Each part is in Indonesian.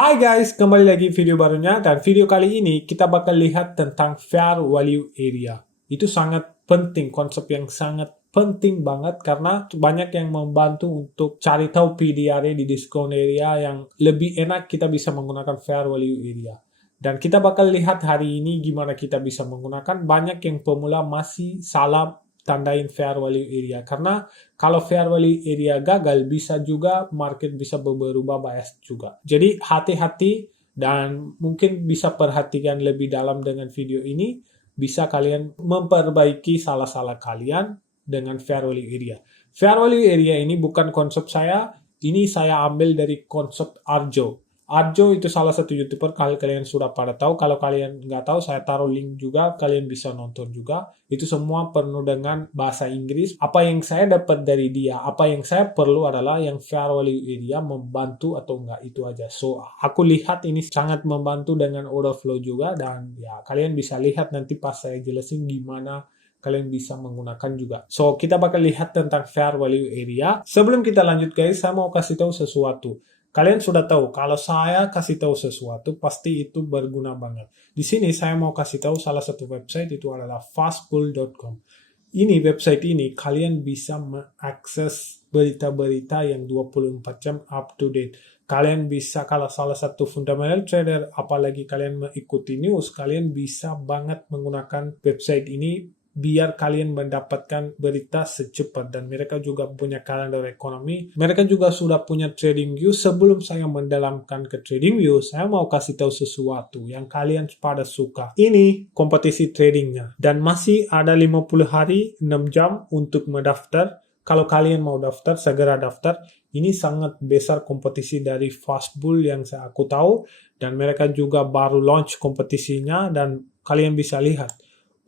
Hai guys, kembali lagi video barunya dan video kali ini kita bakal lihat tentang fair value area. Itu sangat penting, konsep yang sangat penting banget karena banyak yang membantu untuk cari tahu PD area di discount area yang lebih enak kita bisa menggunakan fair value area. Dan kita bakal lihat hari ini gimana kita bisa menggunakan. Banyak yang pemula masih salah tandain fair value area karena kalau fair value area gagal bisa juga market bisa berubah bias juga. Jadi hati-hati dan mungkin bisa perhatikan lebih dalam dengan video ini, bisa kalian memperbaiki salah-salah kalian dengan fair value area. Fair value area ini bukan konsep saya, ini saya ambil dari konsep Arjo. Arjo itu salah satu YouTuber, kalau kalian sudah pada tahu. Kalau kalian nggak tahu, saya taruh link juga, kalian bisa nonton juga. Itu semua penuh dengan bahasa Inggris. Apa yang saya dapat dari dia, apa yang saya perlu adalah yang fair value area membantu atau enggak, itu aja. So, aku lihat ini sangat membantu dengan order flow juga, dan ya kalian bisa lihat nanti pas saya jelasin gimana kalian bisa menggunakan juga. So, kita bakal lihat tentang fair value area. Sebelum kita lanjut guys, saya mau kasih tahu sesuatu. Kalian sudah tahu, kalau saya kasih tahu sesuatu, pasti itu berguna banget. Di sini saya mau kasih tahu salah satu website, itu adalah fastbull.com. Ini website ini, kalian bisa mengakses berita-berita yang 24 jam up to date. Kalian bisa, kalau salah satu fundamental trader, apalagi kalian mengikuti news, kalian bisa banget menggunakan website ini biar kalian mendapatkan berita secepat. Dan mereka juga punya kalender ekonomi, mereka juga sudah punya trading view. Sebelum saya mendalamkan ke trading view, saya mau kasih tahu sesuatu yang kalian pada suka. Ini kompetisi tradingnya, dan masih ada 50 hari 6 jam untuk mendaftar. Kalau kalian mau daftar, segera daftar. Ini sangat besar kompetisi dari Fastbull yang aku tahu, dan mereka juga baru launch kompetisinya, dan kalian bisa lihat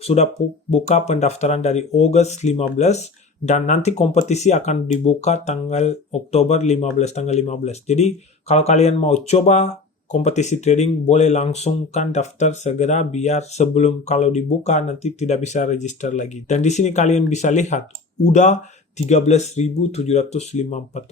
sudah buka pendaftaran dari Agustus 15, dan nanti kompetisi akan dibuka tanggal Oktober 15, tanggal 15. Jadi kalau kalian mau coba kompetisi trading, boleh langsungkan daftar segera biar sebelum kalau dibuka nanti tidak bisa register lagi. Dan di sini kalian bisa lihat udah 13.754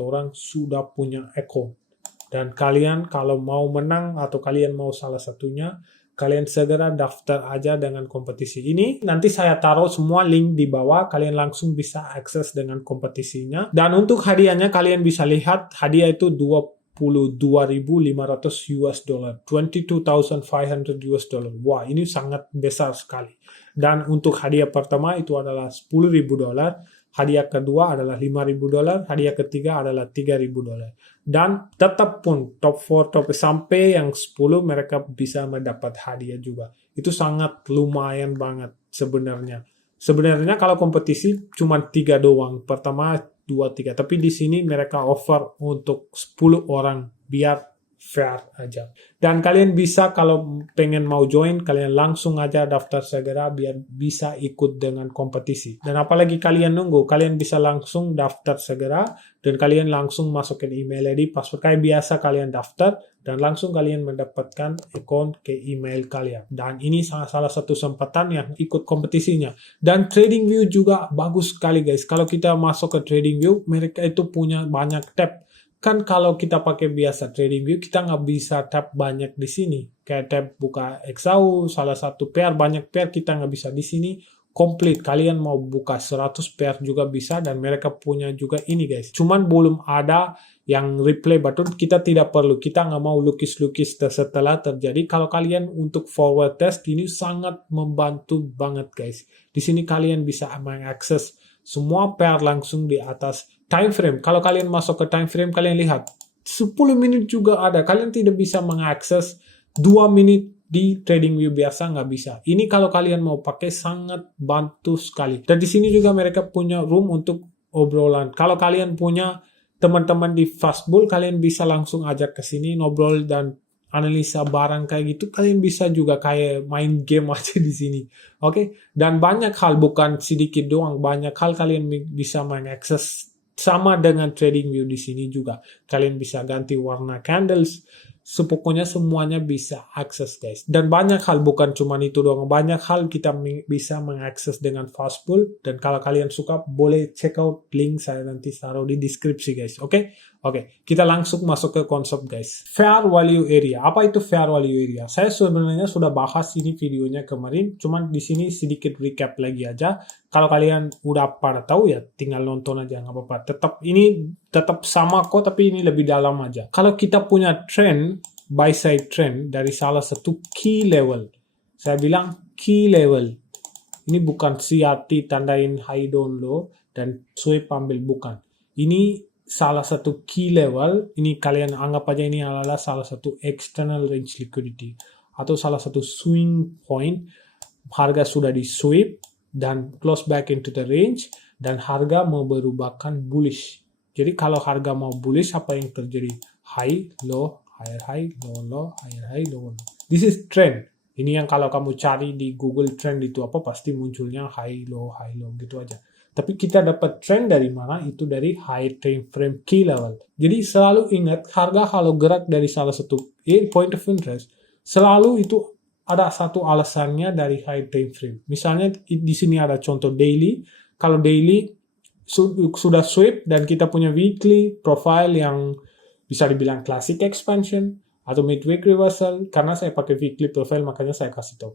orang sudah punya account. Dan kalian kalau mau menang atau kalian mau salah satunya, kalian segera daftar aja dengan kompetisi ini. Nanti saya taruh semua link di bawah. Kalian langsung bisa akses dengan kompetisinya. Dan untuk hadiahnya kalian bisa lihat. Hadiah itu 22.500 US dollar. 22.500 US dollar. Wah, ini sangat besar sekali. Dan untuk hadiah pertama itu adalah 10.000 dolar. Hadiah kedua adalah 5.000 dolar, hadiah ketiga adalah 3.000 dolar. Dan tetap pun top 4, top sampai yang 10 mereka bisa mendapat hadiah juga. Itu sangat lumayan banget sebenarnya. Sebenarnya kalau kompetisi cuma 3 doang, pertama 2, 3. Tapi di sini mereka offer untuk 10 orang biar fair aja. Dan kalian bisa kalau pengen mau join, kalian langsung aja daftar segera biar bisa ikut dengan kompetisi. Dan apalagi kalian nunggu, kalian bisa langsung daftar segera dan kalian langsung masukin email ID, password kayak biasa kalian daftar dan langsung kalian mendapatkan account ke email kalian. Dan ini salah satu kesempatan yang ikut kompetisinya. Dan trading view juga bagus sekali guys. Kalau kita masuk ke trading view, mereka itu punya banyak tab. Kan kalau kita pakai biasa trading view, kita nggak bisa tab banyak di sini. Kayak tab buka XAU, salah satu pair, banyak pair kita nggak bisa di sini. Complete, kalian mau buka 100 pair juga bisa, dan mereka punya juga ini guys. Cuman belum ada yang replay button, kita tidak perlu. Kita nggak mau lukis-lukis setelah terjadi. Kalau kalian untuk forward test, ini sangat membantu banget guys. Di sini kalian bisa mengakses semua pair langsung di atas time frame. Kalau kalian masuk ke time frame, kalian lihat 10 menit juga ada. Kalian tidak bisa mengakses 2 menit di trading view biasa, nggak bisa. Ini kalau kalian mau pakai sangat bantu sekali. Dan di sini juga mereka punya room untuk obrolan. Kalau kalian punya teman-teman di Fastbull, kalian bisa langsung ajak ke sini ngobrol dan analisa barang kayak gitu. Kalian bisa juga kayak main game aja di sini. Oke? Dan banyak hal, bukan sedikit doang, banyak hal kalian bisa mengakses sama dengan trading view di sini juga. Kalian bisa ganti warna candles, Pokoknya semuanya bisa akses guys. Dan banyak hal, bukan cuma itu doang. Banyak hal kita bisa mengakses dengan Fastpool. Dan kalau kalian suka boleh check out link saya nanti taruh di deskripsi guys. Oke? Oke, kita langsung masuk ke konsep guys. Fair value area. Apa itu fair value area? Saya sebenarnya sudah bahas ini videonya kemarin. Cuman di sini sedikit recap lagi aja. Kalau kalian udah pada tahu ya tinggal nonton aja nggak apa-apa. Tetap sama kok, tapi ini lebih dalam aja. Kalau kita punya trend, buy side trend dari salah satu key level. Saya bilang key level. Ini bukan CRT tandain high down low dan sweep ambil, bukan. Ini salah satu key level. Ini kalian anggap aja ini adalah salah satu external range liquidity atau salah satu swing point. Harga sudah di sweep dan close back into the range dan harga mau berubahkan bullish. Jadi kalau harga mau bullish, apa yang terjadi? High, low, higher high, low, low, higher high, low, low. This is trend. Ini yang kalau kamu cari di Google Trend itu apa, pasti munculnya high, low, gitu aja. Tapi kita dapat trend dari mana? Itu dari high time frame key level. Jadi selalu ingat, harga kalau gerak dari salah satu point of interest, selalu itu ada satu alasannya dari high time frame. Misalnya di sini ada contoh daily. Kalau daily sudah sweep dan kita punya weekly profile yang bisa dibilang classic expansion atau midweek reversal. Karena saya pakai weekly profile makanya saya kasih tahu.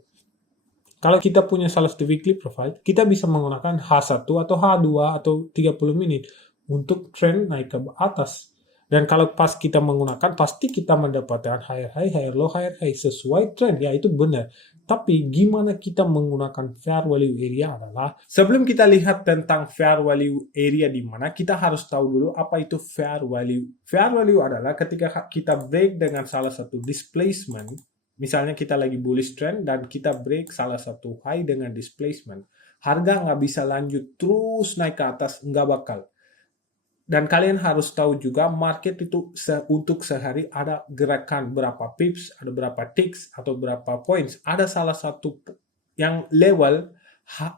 Kalau kita punya salah satu weekly profile, kita bisa menggunakan H1 atau H2 atau 30 menit untuk trend naik ke atas. Dan kalau pas kita menggunakan, pasti kita mendapatkan higher high, higher low, higher high sesuai trend. Ya, itu benar. Tapi gimana kita menggunakan fair value area adalah, sebelum kita lihat tentang fair value area di mana, kita harus tahu dulu apa itu fair value. Fair value adalah ketika kita break dengan salah satu displacement. Misalnya kita lagi bullish trend dan kita break salah satu high dengan displacement. Harga nggak bisa lanjut terus naik ke atas, nggak bakal. Dan kalian harus tahu juga market itu untuk sehari ada gerakan berapa pips, ada berapa ticks, atau berapa points. Ada salah satu yang level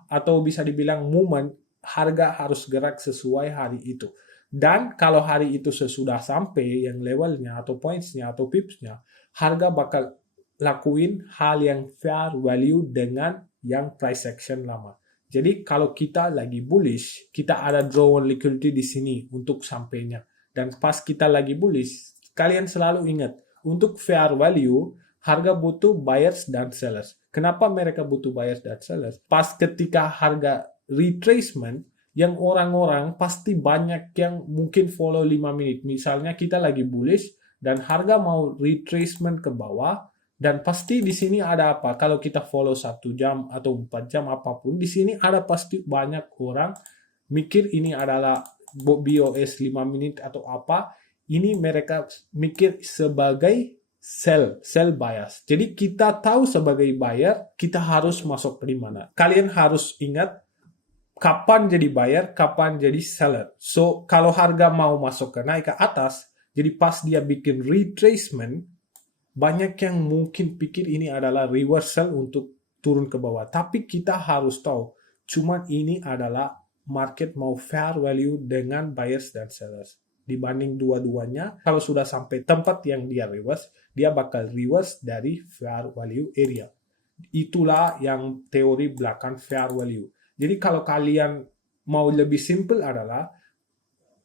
atau bisa dibilang moment, harga harus gerak sesuai hari itu. Dan kalau hari itu sesudah sampai yang levelnya atau pointsnya atau pipsnya, harga bakal lakuin hal yang fair value dengan yang price action lama. Jadi kalau kita lagi bullish, kita ada draw on liquidity di sini untuk sampainya. Dan pas kita lagi bullish, kalian selalu ingat, untuk fair value, harga butuh buyers dan sellers. Kenapa mereka butuh buyers dan sellers? Pas ketika harga retracement, yang orang-orang pasti banyak yang mungkin follow 5 menit. Misalnya kita lagi bullish dan harga mau retracement ke bawah, dan pasti di sini ada apa? Kalau kita follow 1 jam atau 4 jam apapun, di sini ada pasti banyak orang mikir ini adalah BOS 5 menit atau apa. Ini mereka mikir sebagai sell bias. Jadi kita tahu sebagai buyer, kita harus masuk di mana. Kalian harus ingat kapan jadi buyer, kapan jadi seller. So, kalau harga mau masuk ke naik ke atas, jadi pas dia bikin retracement, banyak yang mungkin pikir ini adalah reversal untuk turun ke bawah. Tapi kita harus tahu, cuma ini adalah market mau fair value dengan buyers dan sellers. Dibanding dua-duanya, kalau sudah sampai tempat yang dia reverse, dia bakal reverse dari fair value area. Itulah yang teori belakang fair value. Jadi kalau kalian mau lebih simple adalah,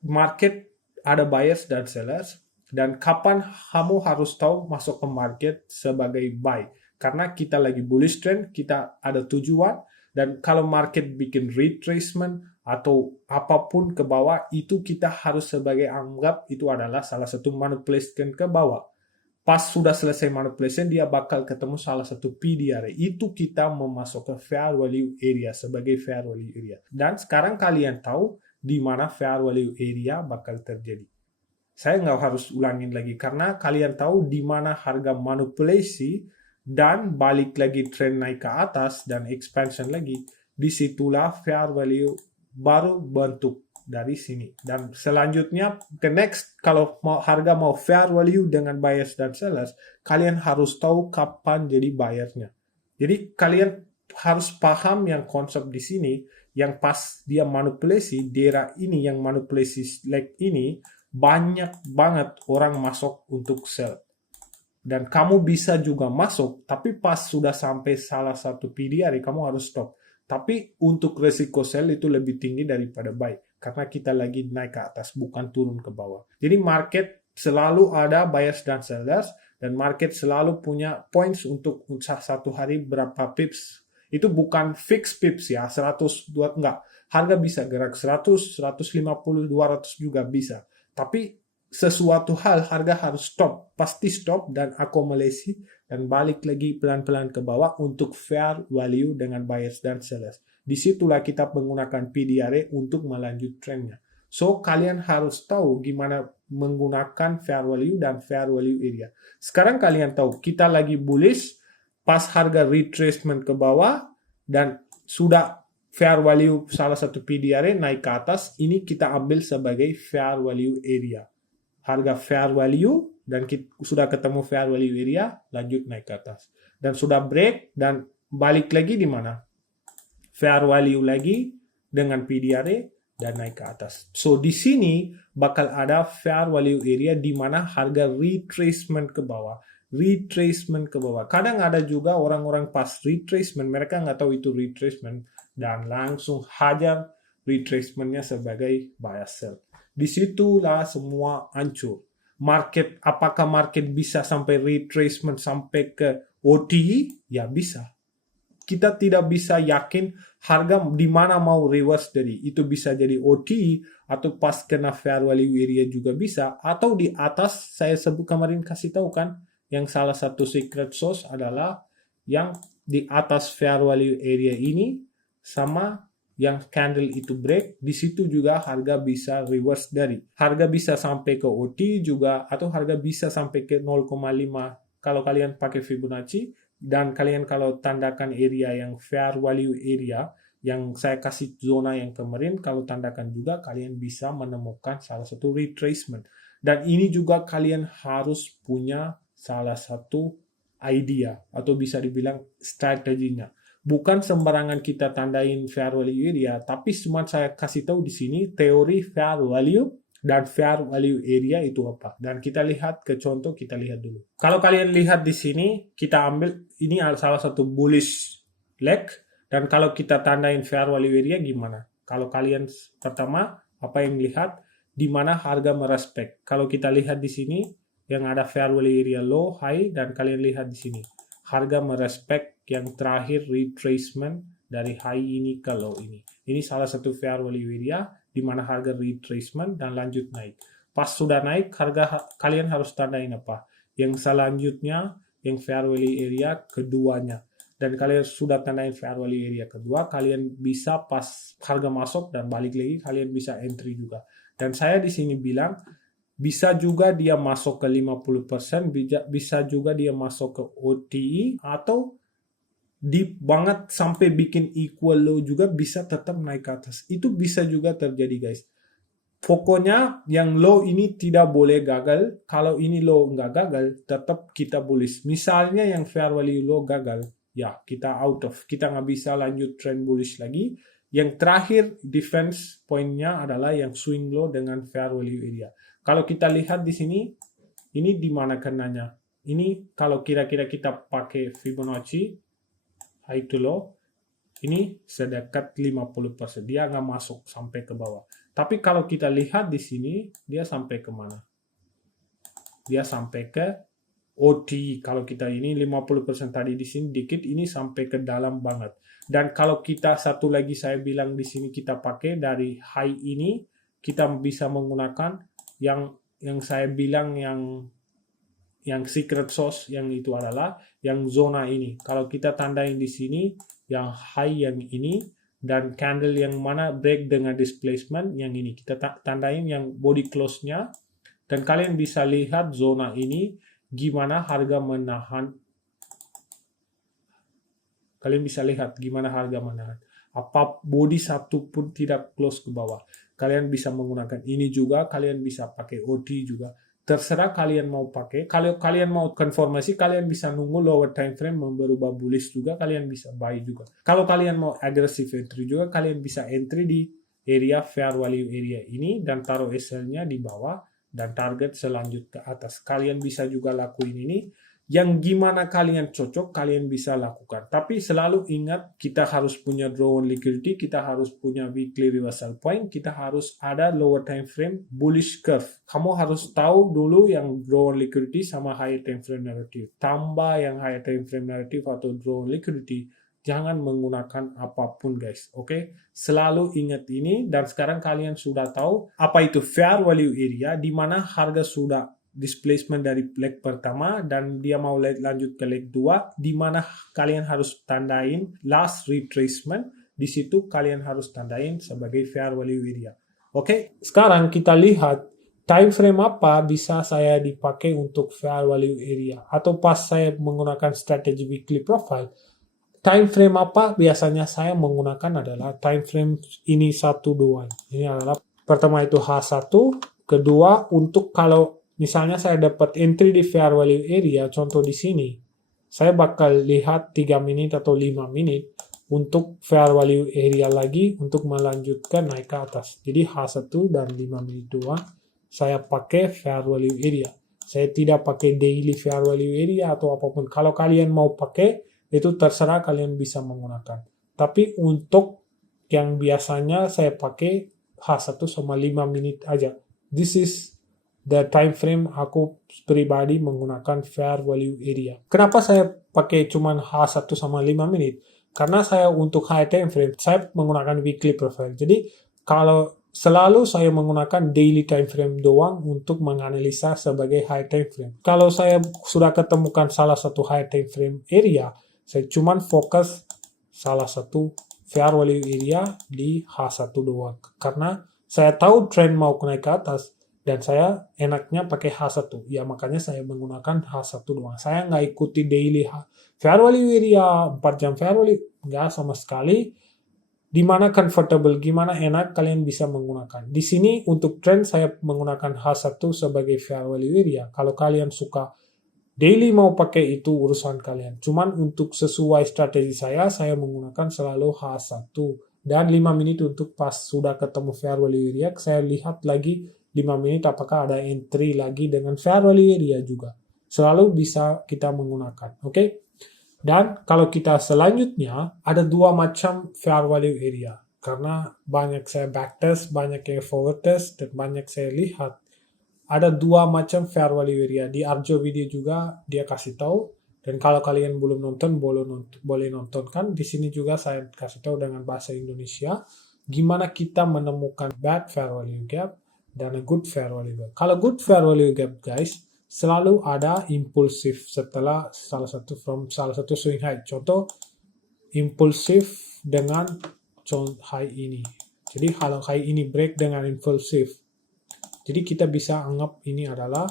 market ada buyers dan sellers, dan kapan kamu harus tahu masuk ke market sebagai buy. Karena kita lagi bullish trend, kita ada tujuan, dan kalau market bikin retracement atau apapun ke bawah, itu kita harus sebagai anggap itu adalah salah satu manipulation ke bawah. Pas sudah selesai manipulation, dia bakal ketemu salah satu PDR. Itu kita memasuk ke fair value area sebagai fair value area. Dan sekarang kalian tahu di mana fair value area bakal terjadi. Saya nggak harus ulangin lagi karena kalian tahu di mana harga manipulasi dan balik lagi trend naik ke atas dan expansion lagi. Disitulah fair value baru bentuk dari sini. Dan selanjutnya ke next, kalau harga mau fair value dengan buyers dan sellers, kalian harus tahu kapan jadi buyernya. Jadi kalian harus paham yang konsep di sini, yang pas dia manipulasi daerah ini, yang manipulasi leg ini, banyak banget orang masuk untuk sell. Dan kamu bisa juga masuk, tapi pas sudah sampai salah satu PDR, kamu harus stop. Tapi untuk resiko sell itu lebih tinggi daripada buy, karena kita lagi naik ke atas, bukan turun ke bawah. Jadi market selalu ada buyers dan sellers, dan market selalu punya points untuk satu hari berapa pips. Itu bukan fix pips ya, 100, enggak. Harga bisa gerak 100, 150, 200 juga bisa. Tapi sesuatu hal harga harus stop, pasti stop dan akumulasi dan balik lagi pelan-pelan ke bawah untuk fair value dengan buyers dan sellers. Disitulah kita menggunakan PDRA untuk melanjut trennya. So, kalian harus tahu gimana menggunakan fair value dan fair value area. Sekarang kalian tahu, kita lagi bullish pas harga retracement ke bawah dan sudah fair value salah satu PDRA naik ke atas, ini kita ambil sebagai fair value area. Harga fair value dan kita sudah ketemu fair value area, lanjut naik ke atas. Dan sudah break dan balik lagi di mana? Fair value lagi dengan PDRA dan naik ke atas. So di sini bakal ada fair value area di mana harga retracement ke bawah. Retracement ke bawah. Kadang ada juga orang-orang pas retracement, mereka nggak tahu itu retracement dan langsung hajar retracementnya sebagai buy sell. Disitulah semua hancur. Market, apakah market bisa sampai retracement sampai ke OTI? Ya bisa. Kita tidak bisa yakin harga di mana mau reverse dari. Itu bisa jadi OTI atau pas kena fair value area juga bisa. Atau di atas, saya sebut kemarin kasih tahu kan, yang salah satu secret sauce adalah yang di atas fair value area ini sama yang candle itu break, di situ juga harga bisa reverse dari. Harga bisa sampai ke OT juga, atau harga bisa sampai ke 0,5 kalau kalian pakai Fibonacci, dan kalian kalau tandakan area yang fair value area, yang saya kasih zona yang kemarin, kalau tandakan juga kalian bisa menemukan salah satu retracement. Dan ini juga kalian harus punya salah satu idea, atau bisa dibilang strateginya. Bukan sembarangan kita tandain fair value area, tapi cuma saya kasih tahu di sini teori fair value dan fair value area itu apa. Dan kita lihat ke contoh, kita lihat dulu. Kalau kalian lihat di sini, kita ambil ini salah satu bullish leg, dan kalau kita tandain fair value area gimana? Kalau kalian pertama apa yang lihat di mana harga merespek. Kalau kita lihat di sini yang ada fair value area low, high, dan kalian lihat di sini harga merespek yang terakhir retracement dari high ini ke low ini. Ini salah satu fair value area di mana harga retracement dan lanjut naik. Pas sudah naik, harga kalian harus tandain apa? Yang selanjutnya, yang fair value area keduanya. Dan kalian sudah tandain fair value area kedua, kalian bisa pas harga masuk dan balik lagi, kalian bisa entry juga. Dan saya di sini bilang, bisa juga dia masuk ke 50%, bisa juga dia masuk ke OTI, atau deep banget sampai bikin equal low juga bisa tetap naik ke atas. Itu bisa juga terjadi guys. Pokoknya yang low ini tidak boleh gagal. Kalau ini low nggak gagal, tetap kita bullish. Misalnya yang fair value low gagal, ya kita out of. Kita nggak bisa lanjut trend bullish lagi. Yang terakhir defense pointnya adalah yang swing low dengan fair value area. Kalau kita lihat di sini, ini di mana kenanya? Ini kalau kira-kira kita pakai Fibonacci, high to low, ini sedekat 50%. Dia nggak masuk sampai ke bawah. Tapi kalau kita lihat di sini, dia sampai ke mana? Dia sampai ke OT. Kalau kita ini 50% tadi di sini dikit, ini sampai ke dalam banget. Dan kalau kita satu lagi saya bilang di sini kita pakai dari high ini, kita bisa menggunakan yang saya bilang yang secret sauce yang itu adalah yang zona ini. Kalau kita tandain di sini yang high yang ini dan candle yang mana break dengan displacement yang ini. Kita tandain yang body close-nya dan kalian bisa lihat zona ini gimana harga menahan. Kalian bisa lihat gimana harga menahan. Apa body satu pun tidak close ke bawah. Kalian bisa menggunakan ini juga, kalian bisa pakai OT juga. Terserah kalian mau pakai. Kalau kalian mau konformasi, kalian bisa nunggu lower time frame berubah bullish juga, kalian bisa buy juga. Kalau kalian mau aggressive entry juga, kalian bisa entry di area fair value area ini dan taruh SL-nya di bawah dan target selanjut ke atas. Kalian bisa juga lakuin ini. yang gimana kalian cocok, kalian bisa lakukan. Tapi selalu ingat, kita harus punya draw on liquidity, kita harus punya weekly reversal point, kita harus ada lower time frame bullish curve. Kamu harus tahu dulu yang draw on liquidity sama higher time frame narrative. Tambah yang higher time frame narrative atau draw on liquidity, jangan menggunakan apapun guys, oke? Selalu ingat ini, dan sekarang kalian sudah tahu apa itu fair value area, di mana harga sudah displacement dari leg pertama dan dia mau lanjut ke leg 2, di mana kalian harus tandain last retracement. Di situ kalian harus tandain sebagai fair value area. Oke, sekarang kita lihat time frame apa bisa saya dipakai untuk fair value area, atau pas saya menggunakan strategi weekly profile, time frame apa biasanya saya menggunakan adalah time frame ini 1-2. Ini adalah pertama itu H1, kedua untuk kalau misalnya saya dapat entry di fair value area, contoh di sini, saya bakal lihat 3 menit atau 5 menit untuk fair value area lagi untuk melanjutkan naik ke atas. Jadi H1 dan 5 menit 2, saya pakai fair value area. Saya tidak pakai daily fair value area atau apapun. Kalau kalian mau pakai, itu terserah kalian bisa menggunakan. Tapi untuk yang biasanya saya pakai H1 sama 5 menit aja. This is the time frame aku pribadi menggunakan fair value area. Kenapa saya pakai cuman H1 sama 5 menit? Karena saya untuk high time frame, saya menggunakan weekly profile. Jadi kalau selalu saya menggunakan daily time frame doang untuk menganalisa sebagai high time frame. Kalau saya sudah ketemukan salah satu high time frame area, saya cuman fokus salah satu fair value area di H1 doang. Karena saya tahu trend mau naik ke atas, dan saya enaknya pakai H1. Ya makanya saya menggunakan H1 doang. Saya nggak ikuti daily fair value area, 4 jam fair value. Nggak sama sekali. Dimana comfortable, gimana enak kalian bisa menggunakan. Di sini untuk trend saya menggunakan H1 sebagai fair value area. Kalau kalian suka daily mau pakai itu urusan kalian. Cuman untuk sesuai strategi saya menggunakan selalu H1. Dan 5 menit untuk pas sudah ketemu fair value area, saya lihat lagi 5 menit apakah ada entry lagi dengan fair value area juga. Selalu bisa kita menggunakan, oke? Dan kalau kita selanjutnya, ada 2 macam fair value area. Karena banyak saya backtest, banyak yang forward test, dan banyak saya lihat. Ada 2 macam fair value area. Di Arjo video juga dia kasih tahu. Dan kalau kalian belum nonton, boleh nonton kan. Di sini juga saya kasih tahu dengan bahasa Indonesia. Gimana kita menemukan bad fair value gap dan a good fair value gap. Kalau good fair value gap guys, selalu ada impulsif setelah salah satu swing high. Contoh impulsif dengan high ini. Jadi kalau high ini break dengan impulsif, jadi kita bisa anggap ini adalah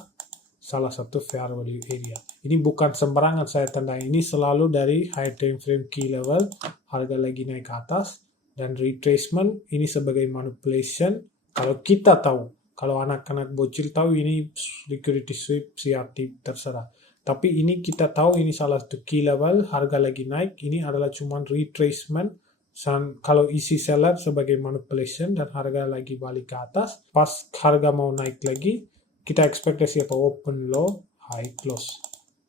salah satu fair value area. Ini bukan sembarangan saya tandai, ini selalu dari high time frame key level, harga lagi naik ke atas, dan retracement ini sebagai manipulation. Kalau kita tahu, kalau anak-anak bocil tahu ini liquidity sweep, CRT, terserah. Tapi ini kita tahu ini salah satu key level, harga lagi naik, ini adalah cuma retracement. Kalau isi seller sebagai manipulation dan harga lagi balik ke atas, pas harga mau naik lagi, kita ekspektasi apa? Open low, high close.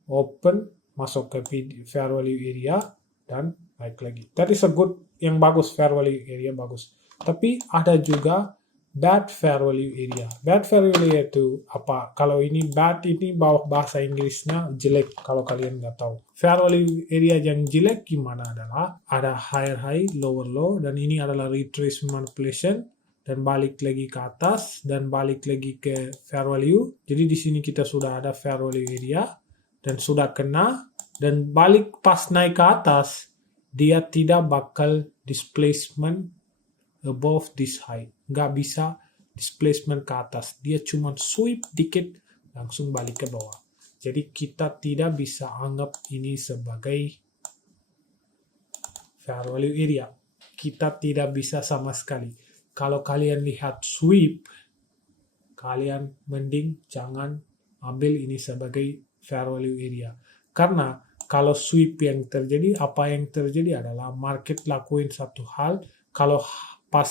Open, masuk ke fair value area, dan naik lagi. That is a good, yang bagus, fair value area bagus. Tapi ada juga bad fair value area. Bad fair value area itu apa? Kalau ini bad, ini bawah bahasa Inggrisnya jelek kalau kalian nggak tahu. Fair value area yang jelek gimana adalah ada higher high, lower low, dan ini adalah retracement manipulation, dan balik lagi ke atas, dan balik lagi ke fair value. Jadi di sini kita sudah ada fair value area, dan sudah kena, dan balik pas naik ke atas, dia tidak bakal displacement above this high. Nggak bisa displacement ke atas. Dia cuma sweep dikit, langsung balik ke bawah. Jadi kita tidak bisa anggap ini sebagai fair value area. Kita tidak bisa sama sekali. Kalau kalian lihat sweep, kalian mending jangan ambil ini sebagai fair value area. Karena kalau sweep yang terjadi, apa yang terjadi adalah market lakuin satu hal, kalau pas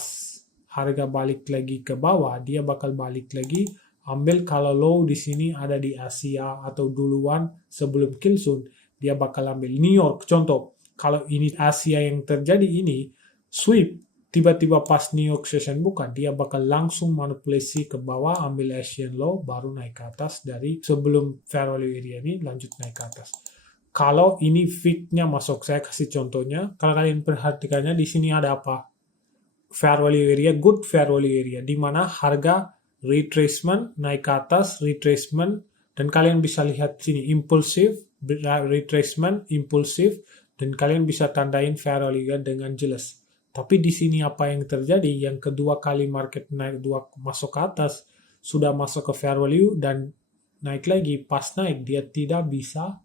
harga balik lagi ke bawah, dia bakal balik lagi ambil kalau low di sini ada di Asia atau duluan sebelum Kilsun, dia bakal ambil New York. Contoh, kalau ini Asia yang terjadi ini, sweep, tiba-tiba pas New York session buka, dia bakal langsung manipulasi ke bawah, ambil Asian low, baru naik ke atas dari sebelum fair value area ini, lanjut naik ke atas. Kalau ini fig-nya masuk, saya kasih contohnya. Kalau kalian perhatikannya, di sini ada apa? Fair value area, good fair value area, di mana harga retracement naik ke atas, retracement, dan kalian bisa lihat sini impulsif, retracement, impulsif, dan kalian bisa tandain fair value area dengan jelas. Tapi di sini apa yang terjadi? Yang kedua kali market naik, masuk ke atas, sudah masuk ke fair value dan naik lagi. Pas naik dia tidak bisa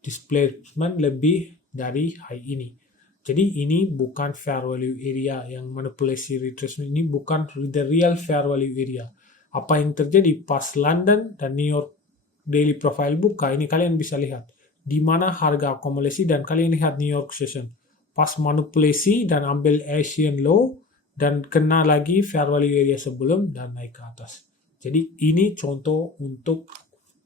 displacement lebih dari high ini. Jadi ini bukan fair value area yang manipulasi retracement, ini bukan the real fair value area. Apa yang terjadi pas London dan New York daily profile buka, ini kalian bisa lihat di mana harga akumulasi dan kalian lihat New York session. Pas manipulasi dan ambil Asian low dan kena lagi fair value area sebelum dan naik ke atas. Jadi ini contoh untuk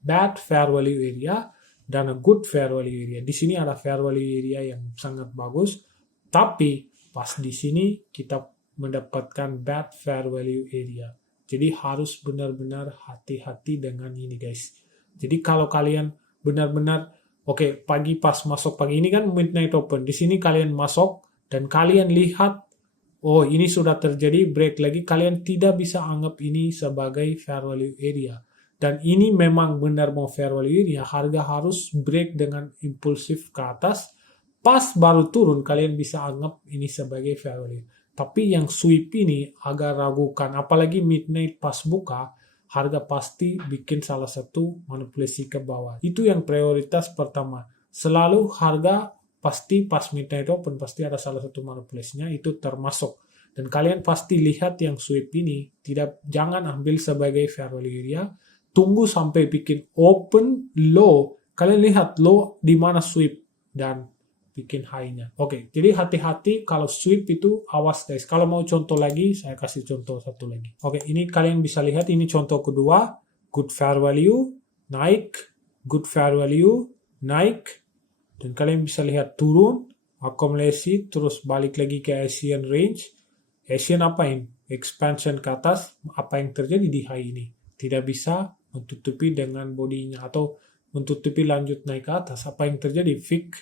bad fair value area dan a good fair value area. Di sini ada fair value area yang sangat bagus, tapi pas di sini kita mendapatkan bad fair value area. Jadi harus benar-benar hati-hati dengan ini guys. Jadi kalau kalian benar-benar, oke, pagi pas masuk pagi ini kan midnight open. Di sini kalian masuk dan kalian lihat, oh ini sudah terjadi break lagi. Kalian tidak bisa anggap ini sebagai fair value area. Dan ini memang benar mau fair value area, harga harus break dengan impulsif ke atas, pas baru turun kalian bisa anggap ini sebagai fair value. Tapi yang sweep ini agak ragukan, apalagi midnight pas buka, harga pasti bikin salah satu manipulasi ke bawah. Itu yang prioritas pertama. Selalu harga pasti pas midnight open, pasti ada salah satu manipulasinya, itu termasuk. Dan kalian pasti lihat yang sweep ini, jangan ambil sebagai fair value area, tunggu sampai bikin open low. Kalian lihat low di mana sweep dan bikin high-nya. Oke, jadi hati-hati kalau sweep itu awas guys. Kalau mau contoh lagi, saya kasih contoh satu lagi. Oke, ini kalian bisa lihat ini contoh kedua. Good fair value, naik. Good fair value, naik. Dan kalian bisa lihat turun, akumulasi, terus balik lagi ke Asian range. Asian apain? Expansion ke atas. Apa yang terjadi di high ini? Tidak bisa menutupi dengan bodinya atau menutupi lanjut naik ke atas. Apa yang terjadi? Fig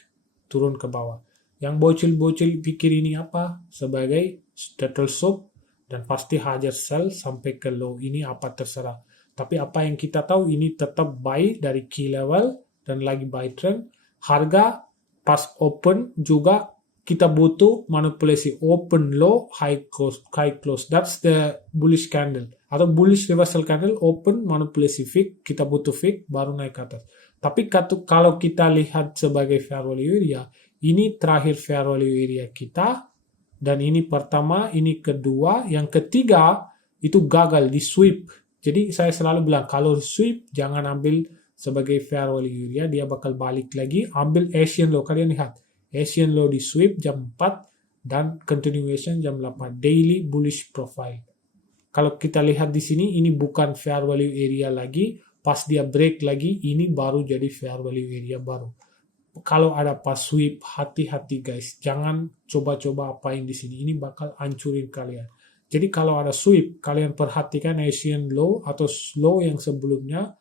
turun ke bawah. Yang bocil-bocil pikir ini apa? Sebagai turtle soup dan pasti hajar sell sampai ke low ini apa terserah. Tapi apa yang kita tahu ini tetap buy dari key level dan lagi buy trend. Harga pas open juga kita butuh manipulasi open low, high close. That's the bullish candle. Atau bullish reversal candle, open, manipulasi fig, kita butuh fig, baru naik ke atas. Tapi kalau kita lihat sebagai fair value area, ini terakhir fair value area kita, dan ini pertama, ini kedua, yang ketiga, itu gagal di sweep. Jadi saya selalu bilang, kalau sweep, jangan ambil sebagai fair value area, dia bakal balik lagi, ambil Asian low, kalian lihat. Asian low di sweep jam 4 dan continuation jam 8. Daily bullish profile. Kalau kita lihat di sini, ini bukan fair value area lagi. Pas dia break lagi, ini baru jadi fair value area baru. Kalau ada pas sweep, hati-hati guys. Jangan coba-coba apain di sini. Ini bakal hancurin kalian. Jadi kalau ada sweep, kalian perhatikan Asian low atau low yang sebelumnya.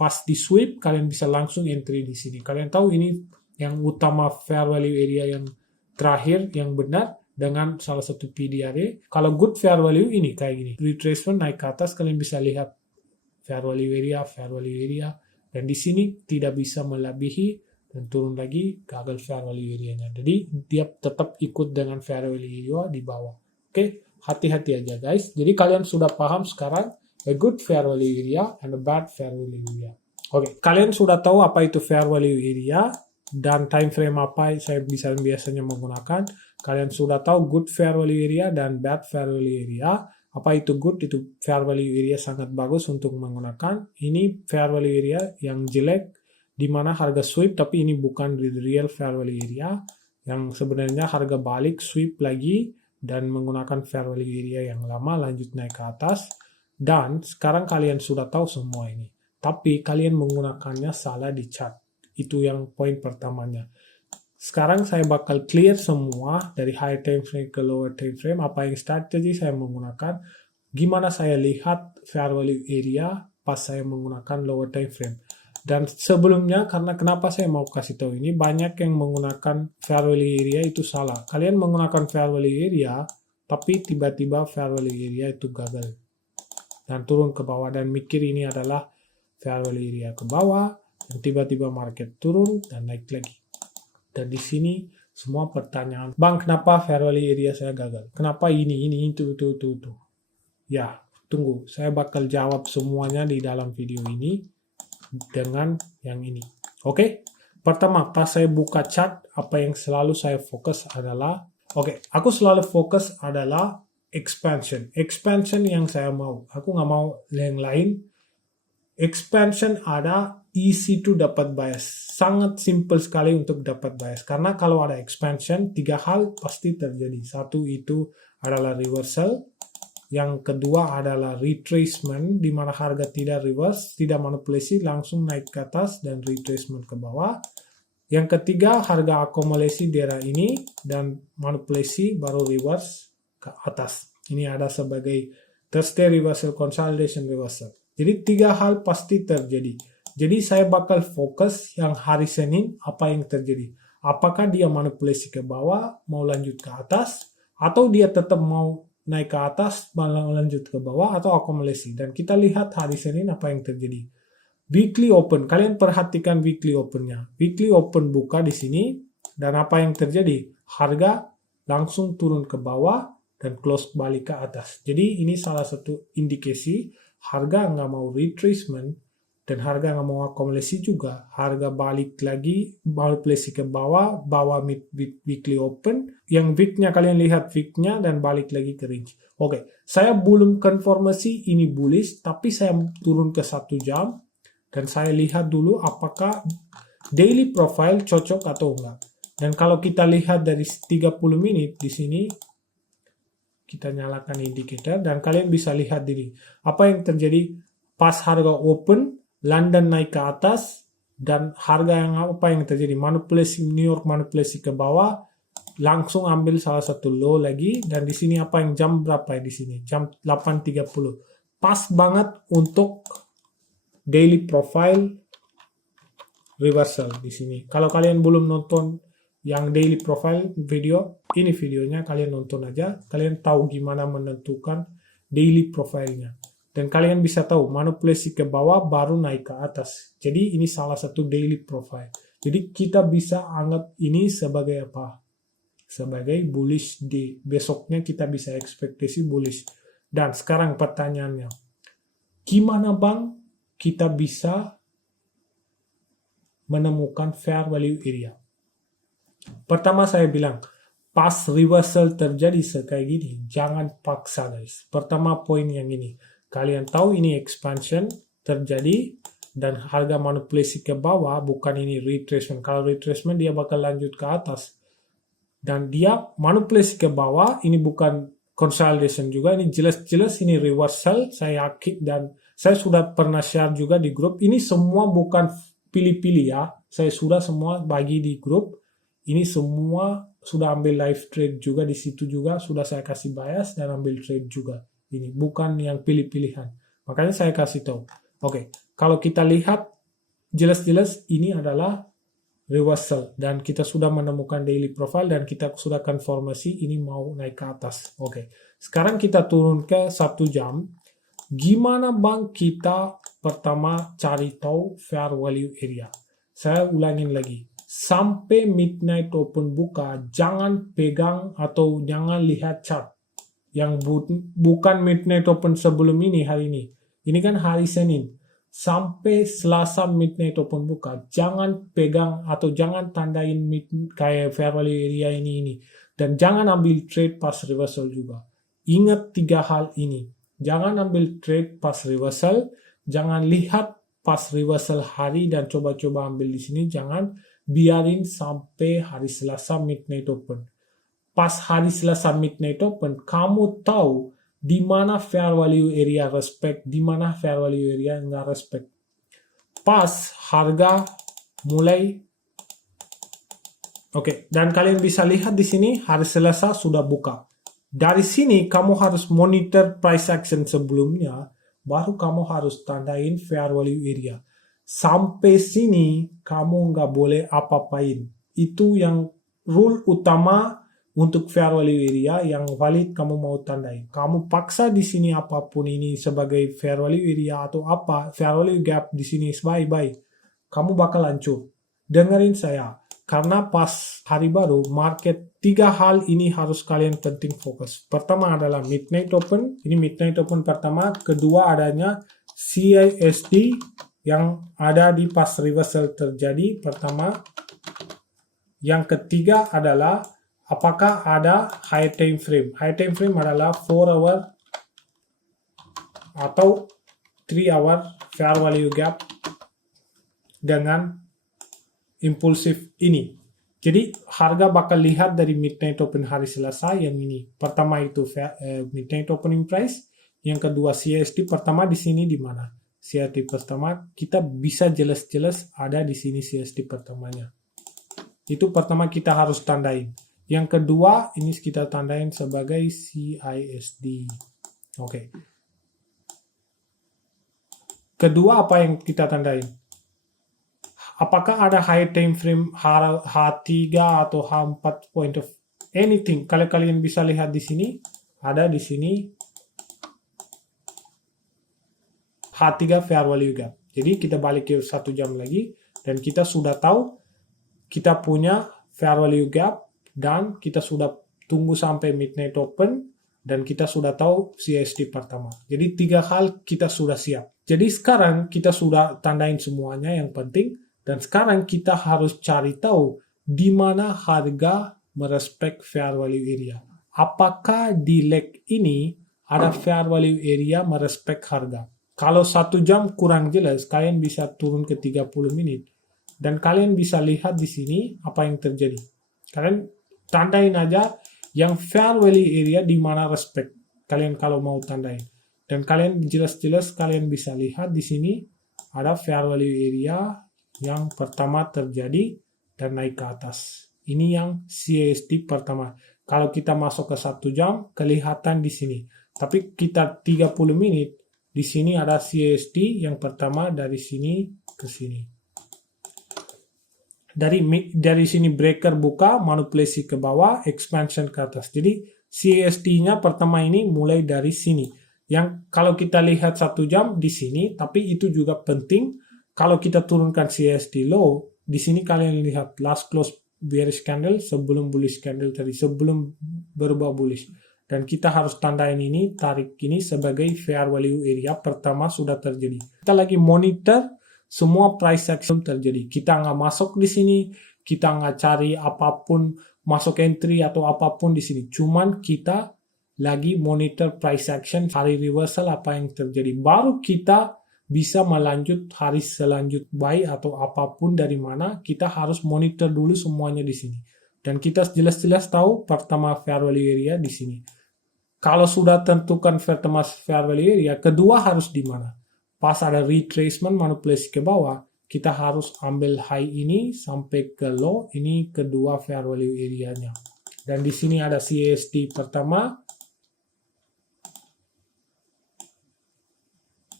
Pas di sweep, kalian bisa langsung entry di sini. Kalian tahu ini yang utama fair value area yang terakhir, yang benar, dengan salah satu PDRA. Kalau good fair value ini kayak gini. Retracement naik ke atas, kalian bisa lihat fair value area, dan di sini tidak bisa melebihi dan turun lagi, gagal fair value area-nya. Jadi dia tetap ikut dengan fair value area di bawah. Oke, hati-hati aja guys. Jadi kalian sudah paham sekarang a good fair value area and a bad fair value area. Oke, kalian sudah tahu apa itu fair value area dan time frame apa saya biasanya menggunakan. Kalian sudah tahu good fair value area dan bad fair value area. Apa itu good? Itu fair value area sangat bagus untuk menggunakan. Ini fair value area yang jelek, di mana harga sweep, tapi ini bukan real fair value area. Yang sebenarnya harga balik, sweep lagi, dan menggunakan fair value area yang lama, lanjut naik ke atas. Dan sekarang kalian sudah tahu semua ini. Tapi kalian menggunakannya salah di chart. Itu yang poin pertamanya. Sekarang saya bakal clear semua dari high time frame ke lower time frame. Apa yang strategi saya menggunakan. Gimana saya lihat fair value area pas saya menggunakan lower time frame. Dan sebelumnya, karena kenapa saya mau kasih tahu ini, banyak yang menggunakan fair value area itu salah. Kalian menggunakan fair value area, tapi tiba-tiba fair value area itu gagal. Dan turun ke bawah, dan mikir ini adalah fair value area ke bawah, dan tiba-tiba market turun, dan naik lagi. Dan di sini, semua pertanyaan, Bang, kenapa fair value area saya gagal? Kenapa ini, itu. Ya, tunggu. Saya bakal jawab semuanya di dalam video ini. Dengan yang ini. Oke? Pertama, pas saya buka chart, apa yang selalu saya fokus adalah, aku selalu fokus adalah expansion. Expansion yang saya mau. Aku nggak mau yang lain. Expansion ada easy to dapat bias. Sangat simple sekali untuk dapat bias. Karena kalau ada expansion, 3 hal pasti terjadi. Satu itu adalah reversal. Yang kedua adalah retracement, di mana harga tidak reverse, tidak manipulasi, langsung naik ke atas dan retracement ke bawah. Yang ketiga, harga akumulasi daerah ini dan manipulasi baru reverse ke atas. Ini ada sebagai Thursday reversal, consolidation reversal. Jadi 3 hal pasti terjadi. Jadi saya bakal fokus yang hari Senin apa yang terjadi. Apakah dia manipulasi ke bawah, mau lanjut ke atas, atau dia tetap mau naik ke atas, malah lanjut ke bawah, atau akumulasi. Dan kita lihat hari Senin apa yang terjadi. Weekly open, kalian perhatikan weekly opennya. Weekly open buka di sini, dan apa yang terjadi? Harga langsung turun ke bawah, dan close balik ke atas. Jadi ini salah satu indikasi, harga nggak mau retracement, dan harga nggak mau akumulasi juga. Harga balik lagi, manipulasi ke bawah, weekly open. Yang weeknya kalian lihat weeknya dan balik lagi ke range. Saya belum konfirmasi ini bullish, tapi saya turun ke 1 jam. Dan saya lihat dulu apakah daily profile cocok atau enggak. Dan kalau kita lihat dari 30 menit di sini, kita nyalakan indikator dan kalian bisa lihat diri. Apa yang terjadi pas harga open, London naik ke atas, dan harga apa yang terjadi? Manipulasi New York manipulasi ke bawah, langsung ambil salah satu low lagi, dan di sini apa yang jam berapa di sini? Jam 8.30. Pas banget untuk daily profile reversal di sini. Kalau kalian belum nonton yang daily profile video, ini videonya kalian nonton aja. Kalian tahu gimana menentukan daily profile-nya. Dan kalian bisa tahu manipulasi ke bawah baru naik ke atas. Jadi ini salah satu daily profile. Jadi kita bisa anggap ini sebagai apa? Sebagai bullish day. Besoknya kita bisa ekspektasi bullish. Dan sekarang pertanyaannya, gimana Bang kita bisa menemukan fair value area? Pertama saya bilang, pas reversal terjadi kayak gini, jangan paksa guys. Pertama poin yang ini. Kalian tahu ini expansion terjadi dan harga manipulasi ke bawah, bukan ini retracement. Kalau retracement dia bakal lanjut ke atas. Dan dia manipulasi ke bawah, ini bukan consolidation juga, ini jelas-jelas ini reversal, saya yakin, dan saya sudah pernah share juga di grup. Ini semua bukan pilih-pilih ya, saya sudah semua bagi di grup. Ini semua sudah ambil live trade juga di situ juga, sudah saya kasih bias dan ambil trade juga. Ini bukan yang pilih-pilihan. Makanya saya kasih tahu. Kalau kita lihat jelas-jelas ini adalah reversal dan kita sudah menemukan daily profile dan kita sudah konfirmasi ini mau naik ke atas. Sekarang kita turun ke 1 jam. Gimana Bang kita pertama cari tahu fair value area? Saya ulangin lagi. Sampai midnight open buka, jangan pegang atau jangan lihat chart. Yang bukan midnight open sebelum ini hari ini. Ini kan hari Senin. Sampai Selasa midnight open buka, jangan pegang atau jangan tandain kayak fair value area ini. Dan jangan ambil trade pas reversal juga. Ingat 3 hal ini. Jangan ambil trade pas reversal, jangan lihat pas reversal hari dan coba-coba ambil di sini, jangan biarin sampai hari Selasa midnight open. Pas hari Selasa midnight open, kamu tahu di mana fair value area respect, di mana fair value area nggak respect. Pas harga mulai, oke, dan kalian bisa lihat di sini hari Selasa sudah buka. Dari sini kamu harus monitor price action sebelumnya, baru kamu harus tandain fair value area. Sampai sini kamu nggak boleh apa-apain. Itu yang rule utama untuk fair value area yang valid kamu mau tandain. Kamu paksa di sini apapun ini sebagai fair value area atau apa, fair value gap di sini bye-bye. Kamu bakal hancur. Dengerin saya. Karena pas hari baru, market 3 hal ini harus kalian penting fokus. Pertama adalah midnight open. Ini midnight open pertama. Kedua adanya CASD yang ada di pas reversal terjadi. Pertama. Yang ketiga adalah apakah ada high time frame. High time frame adalah 4 hour atau 3 hour fair value gap dengan impulsif ini. Jadi harga bakal lihat dari midnight open hari Selasa yang ini. Pertama itu midnight opening price, yang kedua CASD pertama di sini di mana? CASD pertama kita bisa jelas-jelas ada di sini CASD pertamanya. Itu pertama kita harus tandain. Yang kedua ini kita tandain sebagai CISD. Oke. Kedua apa yang kita tandain? Apakah ada high time frame H3 atau H4 point of anything? Kalau kalian bisa lihat di sini, ada di sini H3 fair value gap. Jadi kita balik ke 1 jam lagi dan kita sudah tahu kita punya fair value gap dan kita sudah tunggu sampai midnight open dan kita sudah tahu CASD pertama. Jadi 3 hal kita sudah siap. Jadi sekarang kita sudah tandain semuanya yang penting. Dan sekarang kita harus cari tahu di mana harga merespek fair value area. Apakah di leg ini ada fair value area merespek harga? Kalau 1 jam kurang jelas, kalian bisa turun ke 30 menit. Dan kalian bisa lihat di sini apa yang terjadi. Kalian tandain aja yang fair value area di mana respect. Kalian kalau mau tandain. Dan kalian jelas-jelas kalian bisa lihat di sini ada fair value area yang pertama terjadi dan naik ke atas. Ini yang CASD pertama. Kalau kita masuk ke 1 jam, kelihatan di sini. Tapi kita 30 menit, di sini ada CASD yang pertama dari sini ke sini. Dari sini breaker buka, manipulasi ke bawah, expansion ke atas. Jadi CASD-nya pertama ini mulai dari sini. Yang kalau kita lihat 1 jam di sini, tapi itu juga penting. Kalau kita turunkan CASD low, di sini kalian lihat last close bearish candle sebelum bullish candle tadi, sebelum berubah bullish. Dan kita harus tandain ini, tarik ini sebagai fair value area pertama sudah terjadi. Kita lagi monitor semua price action terjadi. Kita nggak masuk di sini, kita nggak cari apapun, masuk entry atau apapun di sini. Cuman kita lagi monitor price action, hari reversal apa yang terjadi. Baru kita bisa melanjut hari selanjut buy atau apapun dari mana, kita harus monitor dulu semuanya di sini. Dan kita jelas-jelas tahu pertama fair value area di sini. Kalau sudah tentukan pertama fair value area, kedua harus di mana? Pas ada retracement manipulasi ke bawah, kita harus ambil high ini sampai ke low, ini kedua fair value area-nya. Dan di sini ada CASD pertama.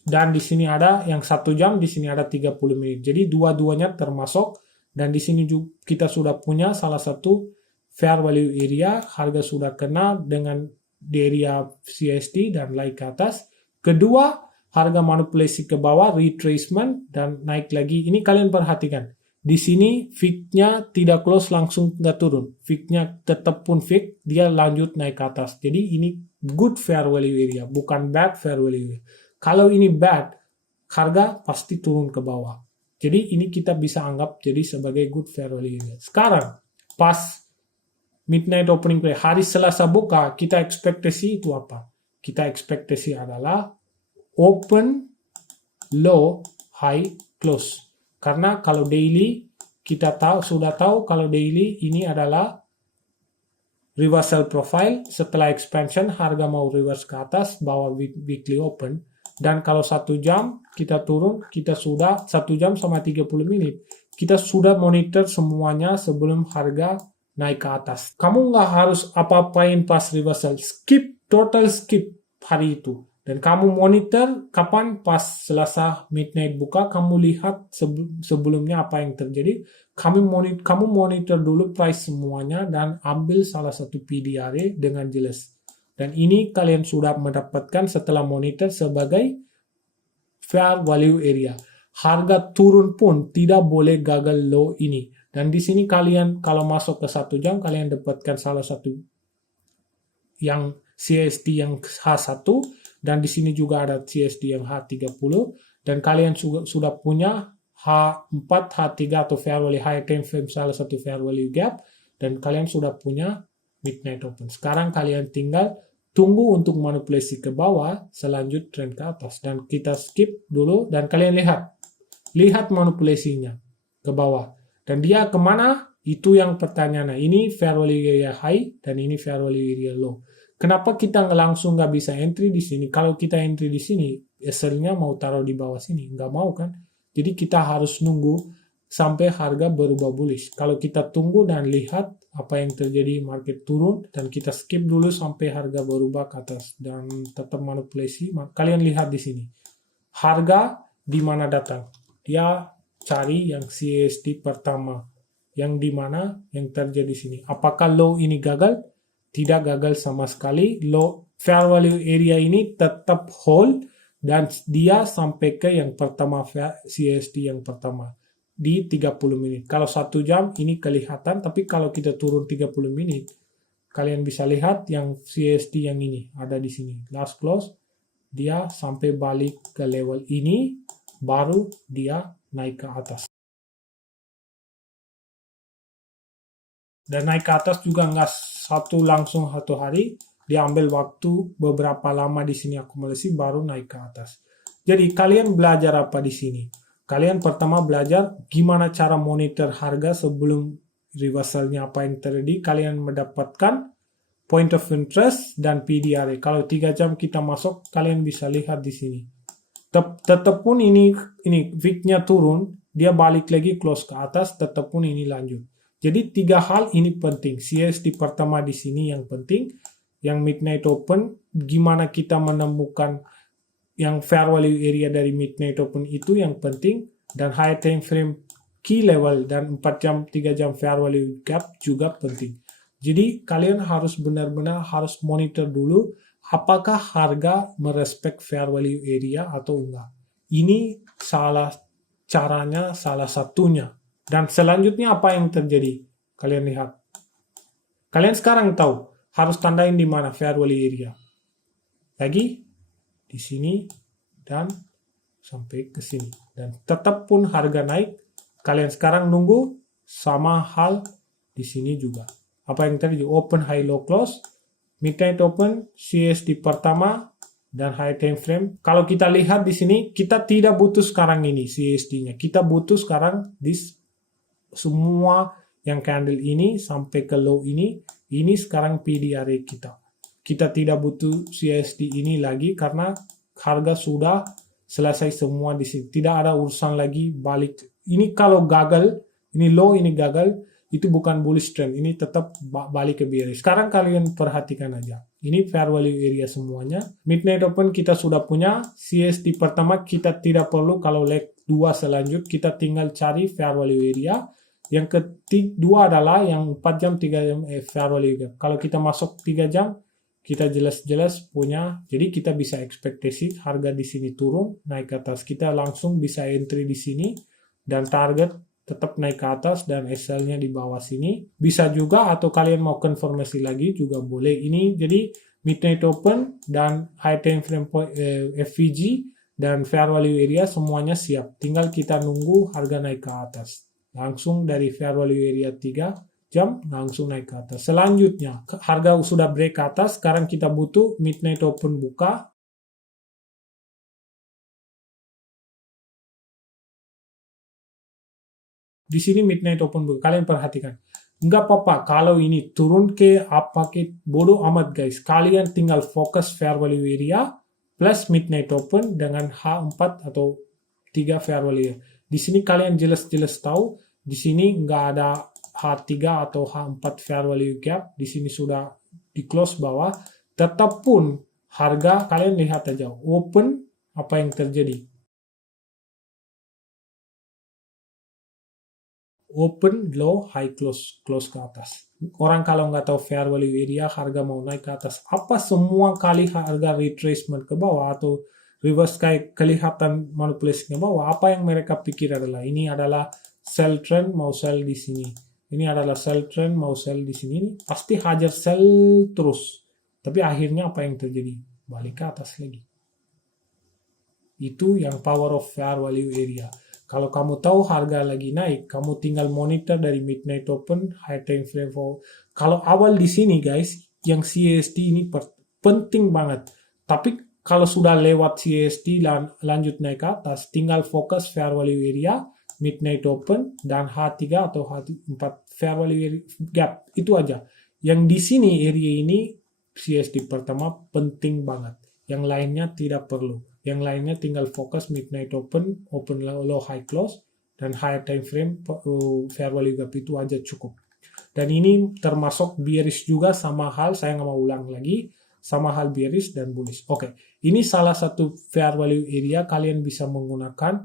Dan di sini ada yang 1 jam, di sini ada 30 menit. Jadi dua-duanya termasuk. Dan di sini juga kita sudah punya salah satu fair value area. Harga sudah kena dengan di area CASD dan naik ke atas. Kedua, harga manipulasi ke bawah, retracement, dan naik lagi. Ini kalian perhatikan. Di sini fix-nya tidak close langsung nggak turun. Fix-nya tetap pun fix, dia lanjut naik ke atas. Jadi ini good fair value area, bukan bad fair value area. Kalau ini bad, harga pasti turun ke bawah. Jadi ini kita bisa anggap jadi sebagai good fair value area. Sekarang, pas midnight opening price, hari Selasa buka, kita ekspektasi itu apa? Kita ekspektasi adalah open, low, high, close. Karena kalau daily, kita sudah tahu kalau daily ini adalah reversal profile, setelah expansion harga mau reverse ke atas bawah weekly open, dan kalau 1 jam kita turun, kita sudah 1 jam sama 30 menit, kita sudah monitor semuanya sebelum harga naik ke atas. Kamu nggak harus apa-apain pas reversal, total skip hari itu. Dan kamu monitor kapan pas Selasa midnight buka, kamu lihat sebelumnya apa yang terjadi. Kamu monitor dulu price semuanya dan ambil salah satu PDRA dengan jelas. Dan ini kalian sudah mendapatkan setelah monitor sebagai fair value area. Harga turun pun tidak boleh gagal low ini. Dan di sini kalian kalau masuk ke 1 jam, kalian dapatkan salah satu yang CSD yang H1, dan di sini juga ada CSD yang H30, dan kalian sudah punya H4, H3 atau fair value high time frame salah satu fair value gap, dan kalian sudah punya midnight open. Sekarang kalian tinggal tunggu untuk manipulasi ke bawah, selanjut trend ke atas, dan kita skip dulu, dan kalian lihat manipulasinya ke bawah, dan dia kemana, itu yang pertanyaan. Ini fair value area high dan ini fair value area low. Kenapa kita langsung nggak bisa entry di sini? Kalau kita entry di sini, SL-nya mau taruh di bawah sini, nggak mau kan? Jadi kita harus nunggu sampai harga berubah bullish. Kalau kita tunggu dan lihat apa yang terjadi, market turun, dan kita skip dulu sampai harga berubah ke atas dan tetap manipulasi, kalian lihat di sini. Harga di mana datang? Dia cari yang CSD pertama, yang di mana yang terjadi di sini. Apakah low ini gagal? Tidak gagal sama sekali. Low fair value area ini tetap hold dan dia sampai ke yang pertama, CSD yang pertama di 30 menit. Kalau 1 jam ini kelihatan, tapi kalau kita turun 30 menit, kalian bisa lihat yang CSD yang ini ada di sini. Last close, dia sampai balik ke level ini, baru dia naik ke atas. Dan naik ke atas juga nggak langsung satu hari, dia ambil waktu beberapa lama di sini akumulasi baru naik ke atas. Jadi kalian belajar apa di sini? Kalian pertama belajar gimana cara monitor harga sebelum reversalnya apa yang terjadi. Kalian mendapatkan point of interest dan PDRA. Kalau 3 jam kita masuk, kalian bisa lihat di sini. Tetap pun ini wick-nya turun, dia balik lagi close ke atas, tetap pun ini lanjut. Jadi 3 hal ini penting. CSD pertama di sini yang penting, yang midnight open, gimana kita menemukan yang fair value area dari midnight open itu yang penting, dan high time frame key level dan 4 jam 3 jam fair value gap juga penting. Jadi kalian harus benar-benar harus monitor dulu apakah harga merespek fair value area atau enggak. Ini caranya salah satunya. Dan selanjutnya apa yang terjadi? Kalian lihat. Kalian sekarang tahu harus tandain di mana fair value area. Lagi di sini dan sampai ke sini. Dan tetap pun harga naik. Kalian sekarang nunggu sama hal di sini juga. Apa yang terjadi? Open, high, low, close. Midnight open, CSD pertama, dan high time frame. Kalau kita lihat di sini, kita tidak butuh sekarang ini CSD-nya. Kita butuh sekarang di semua yang candle ini sampai ke low ini sekarang PDRA kita. Kita tidak butuh CSD ini lagi karena harga sudah selesai semua di sini. Tidak ada urusan lagi balik. Ini kalau gagal, ini low, ini gagal, itu bukan bullish trend. Ini tetap balik ke bearish. Sekarang kalian perhatikan aja. Ini fair value area semuanya. Midnight open kita sudah punya. CSD pertama kita tidak perlu. Kalau leg 2 selanjut kita tinggal cari fair value area. Yang kedua adalah yang 4 jam 3 jam fair value gap. Kalau kita masuk 3 jam kita jelas-jelas punya, jadi kita bisa ekspektasi harga di sini turun naik ke atas. Kita langsung bisa entry di sini dan target tetap naik ke atas dan SL-nya di bawah sini. Bisa juga atau kalian mau konfirmasi lagi juga boleh. Ini jadi midnight open dan high time frame FVG dan fair value area semuanya siap. Tinggal kita nunggu harga naik ke atas. Langsung dari fair value area 3 jam langsung naik ke atas. Selanjutnya harga sudah break ke atas. Sekarang kita butuh midnight open buka. Di sini midnight open buka. Kalian perhatikan. Nggak apa-apa kalau ini turun ke apa ke bodoh amat guys. Kalian tinggal fokus fair value area plus midnight open dengan H4 atau 3 fair value. Di sini kalian jelas-jelas tahu di sini nggak ada H3 atau H4 fair value gap. Di sini sudah di close bawah. Tetap pun harga kalian lihat aja open apa yang terjadi. Open, low, high, close, close ke atas. Orang kalau nggak tahu fair value area, harga mau naik ke atas. Apa semua kali harga retracement ke bawah atau reverse kayak kelihatan manipulasi ke bawah, apa yang mereka pikir adalah ini adalah sell trend mau sell di sini. Ini adalah sell trend mau sell di sini. Ini pasti hajar sell terus. Tapi akhirnya apa yang terjadi? Balik ke atas lagi. Itu yang power of fair value area. Kalau kamu tahu harga lagi naik, kamu tinggal monitor dari midnight open, high time frame for. Kalau awal di sini guys, yang CASD ini penting banget. Tapi kalau sudah lewat CASD lanjut naik ke atas, tinggal fokus fair value area, midnight open, dan H3 atau H4 fair value gap. Itu aja. Yang di sini area ini CASD pertama penting banget. Yang lainnya tidak perlu. Yang lainnya tinggal fokus midnight open, open low, high close, dan higher time frame fair value gap itu aja cukup. Dan ini termasuk bearish juga sama hal, saya nggak mau ulang lagi, sama hal bearish dan bullish. Oke, ini salah satu fair value area kalian bisa menggunakan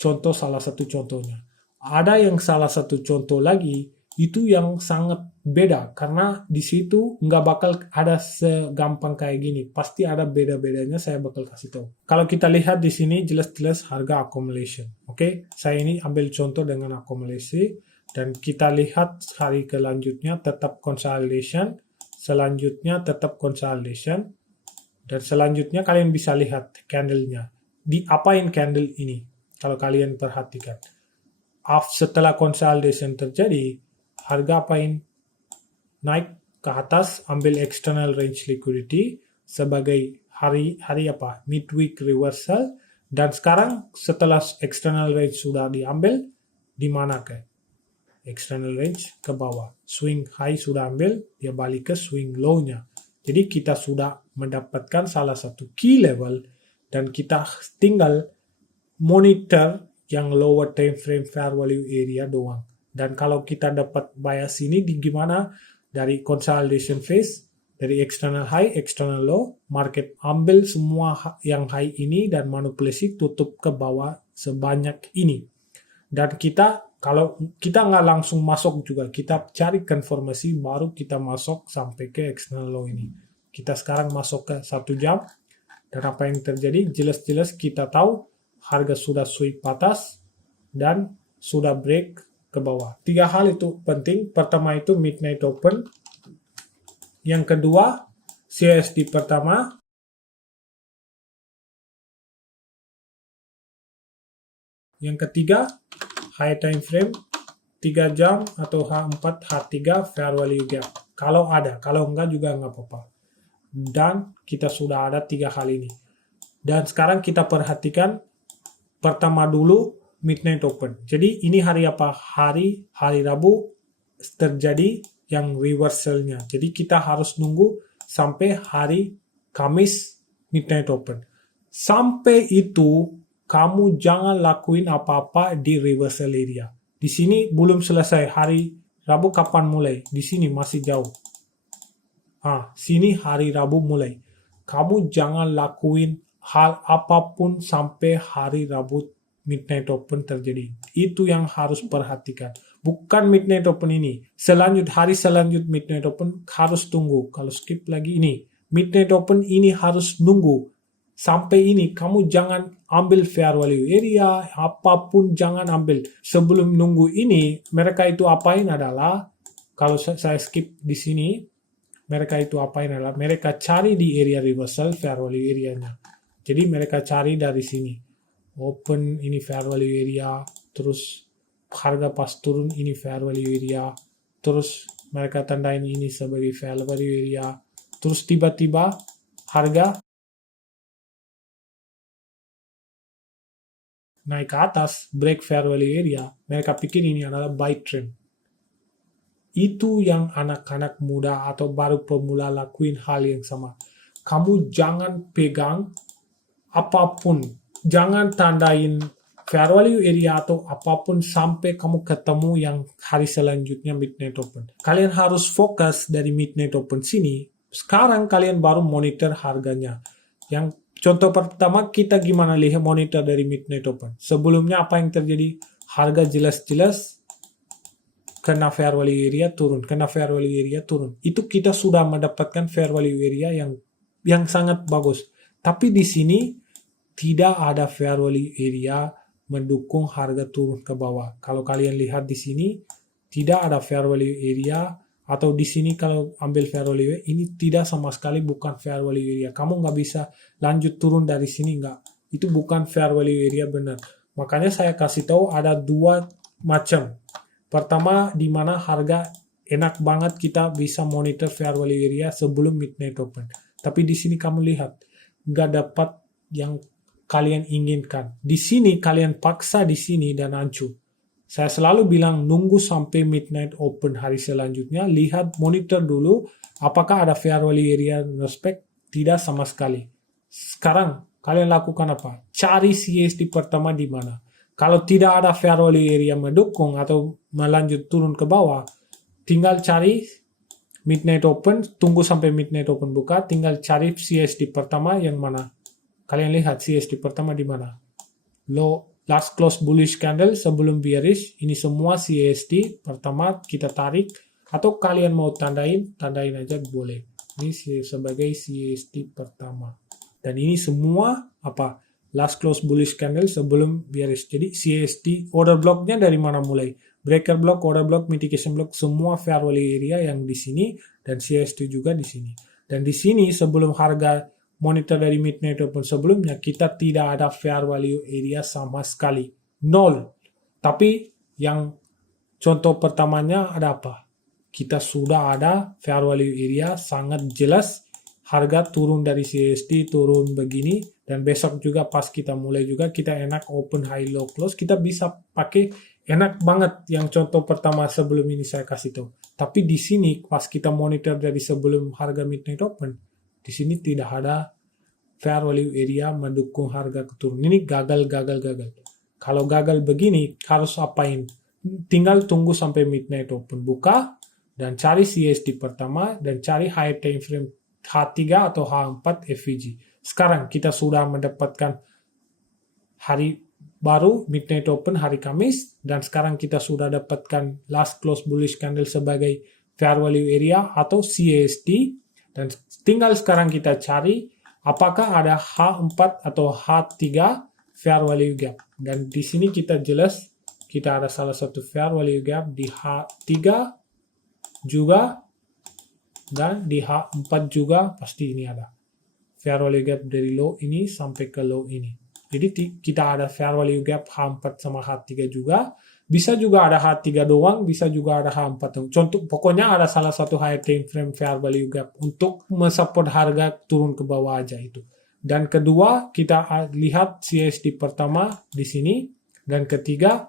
contoh salah satu contohnya. Ada yang salah satu contoh lagi, itu yang sangat beda karena di situ nggak bakal ada segampang kayak gini, pasti ada beda-bedanya, saya bakal kasih tahu. Kalau kita lihat di sini jelas-jelas harga accumulation. Oke, saya ini ambil contoh dengan akumulasi dan kita lihat hari kelanjutnya tetap consolidation, selanjutnya tetap consolidation, dan selanjutnya kalian bisa lihat candlenya. Diapain candle ini? Kalau kalian perhatikan, setelah consolidation terjadi, harga apain? Naik ke atas, ambil external range liquidity sebagai hari apa? Midweek reversal. Dan sekarang setelah external range sudah diambil, di mana ke? External range ke bawah. Swing high sudah ambil, dia balik ke swing low-nya. Jadi kita sudah mendapatkan salah satu key level dan kita tinggal monitor yang lower time frame fair value area doang. Dan kalau kita dapat bias ini di gimana? Dari consolidation phase, dari external high, external low, market ambil semua yang high ini dan manipulasi tutup ke bawah sebanyak ini. Dan kita, kalau kita nggak langsung masuk juga, kita cari konfirmasi baru kita masuk sampai ke external low ini. Kita sekarang masuk ke 1 jam, dan apa yang terjadi? Jelas-jelas kita tahu harga sudah sweep atas dan sudah break ke bawah. 3 hal itu penting. Pertama itu midnight open. Yang kedua, CASD pertama. Yang ketiga, high time frame 3 jam atau H4, H3 fair value gap. Kalau ada, kalau enggak juga enggak apa-apa. Dan kita sudah ada 3 hal ini. Dan sekarang kita perhatikan pertama dulu midnight open. Jadi ini hari apa? Hari Rabu terjadi yang reversalnya. Jadi kita harus nunggu sampai hari Kamis midnight open. Sampai itu kamu jangan lakuin apa-apa di reversal area. Di sini belum selesai. Hari Rabu kapan mulai? Di sini masih jauh. Sini hari Rabu mulai. Kamu jangan lakuin hal apapun sampai hari Rabu midnight open terjadi. Itu yang harus perhatikan. Bukan midnight open ini. Hari selanjut midnight open harus tunggu. Kalau skip lagi ini. Midnight open ini harus nunggu. Sampai ini kamu jangan ambil fair value area. Apapun jangan ambil. Sebelum nunggu ini, mereka itu apain adalah, kalau saya skip di sini, mereka itu apain adalah, mereka cari di area reversal fair value area-nya. Jadi mereka cari dari sini. Open ini fair value area, terus harga pas turun ini fair value area, terus mereka tandain ini sebagai fair value area, terus tiba-tiba harga naik ke atas, break fair value area, mereka pikir ini adalah buy trend. Itu yang anak-anak muda atau baru pemula lakuin hal yang sama. Kamu jangan pegang apapun. Jangan tandain fair value area atau apapun sampai kamu ketemu yang hari selanjutnya midnight open. Kalian harus fokus dari midnight open sini. Sekarang kalian baru monitor harganya. Yang contoh pertama, kita gimana lihat monitor dari midnight open. Sebelumnya apa yang terjadi? Harga jelas-jelas kena fair value area turun, kena fair value area turun. Itu kita sudah mendapatkan fair value area yang sangat bagus. Tapi di sini tidak ada fair value area mendukung harga turun ke bawah. Kalau kalian lihat di sini tidak ada fair value area, atau di sini kalau ambil fair value ini tidak sama sekali bukan fair value area. Kamu nggak bisa lanjut turun dari sini, nggak. Itu bukan fair value area benar. Makanya saya kasih tahu ada dua macam. Pertama, di mana harga enak banget kita bisa monitor fair value area sebelum midnight open. Tapi di sini kamu lihat, nggak dapat yang kalian inginkan. Di sini kalian paksa di sini dan hancur. Saya selalu bilang nunggu sampai midnight open hari selanjutnya, lihat monitor dulu apakah ada fair value area respect, tidak sama sekali. Sekarang kalian lakukan apa? Cari CSD pertama di mana. Kalau tidak ada fair value area mendukung atau melanjut turun ke bawah, tinggal cari midnight open, tunggu sampai midnight open buka, tinggal cari CSD pertama yang mana. Kalian lihat CSD pertama di mana. Low last close bullish candle sebelum bearish, ini semua CSD pertama kita tarik, atau kalian mau tandain aja boleh. Ini sebagai CSD pertama. Dan ini semua apa? Last close bullish candle sebelum bearish. Jadi CSD order blocknya dari mana mulai? Breaker block, order block, mitigation block, semua fair value area yang di sini, dan CSD juga di sini. Dan di sini sebelum harga monitor dari midnight open sebelumnya, kita tidak ada fair value area sama sekali. Nol. Tapi yang contoh pertamanya ada apa? Kita sudah ada fair value area sangat jelas. Harga turun dari CSD, turun begini, dan besok juga pas kita mulai juga kita enak open high low close, kita bisa pakai enak banget yang contoh pertama sebelum ini saya kasih tahu. Tapi di sini pas kita monitor dari sebelum harga midnight open, di sini tidak ada fair value area mendukung harga turun. Ini gagal. Kalau gagal begini harus apain? Tinggal tunggu sampai midnight open buka dan cari CSD pertama dan cari high time frame H3 atau H4 FVG. Sekarang kita sudah mendapatkan hari baru midnight open hari Kamis, dan sekarang kita sudah dapatkan last close bullish candle sebagai fair value area atau CSD, dan tinggal sekarang kita cari apakah ada H4 atau H3 fair value gap. Dan di sini kita jelas kita ada salah satu fair value gap di H3 juga, dan di H4 juga pasti ini ada fair value gap dari low ini sampai ke low ini. Jadi kita ada fair value gap H4 sama H3 juga. Bisa juga ada H3 doang, bisa juga ada H4. Contoh, pokoknya ada salah satu high time frame fair value gap untuk mensupport harga turun ke bawah aja itu. Dan kedua, kita lihat CSD pertama di sini, dan ketiga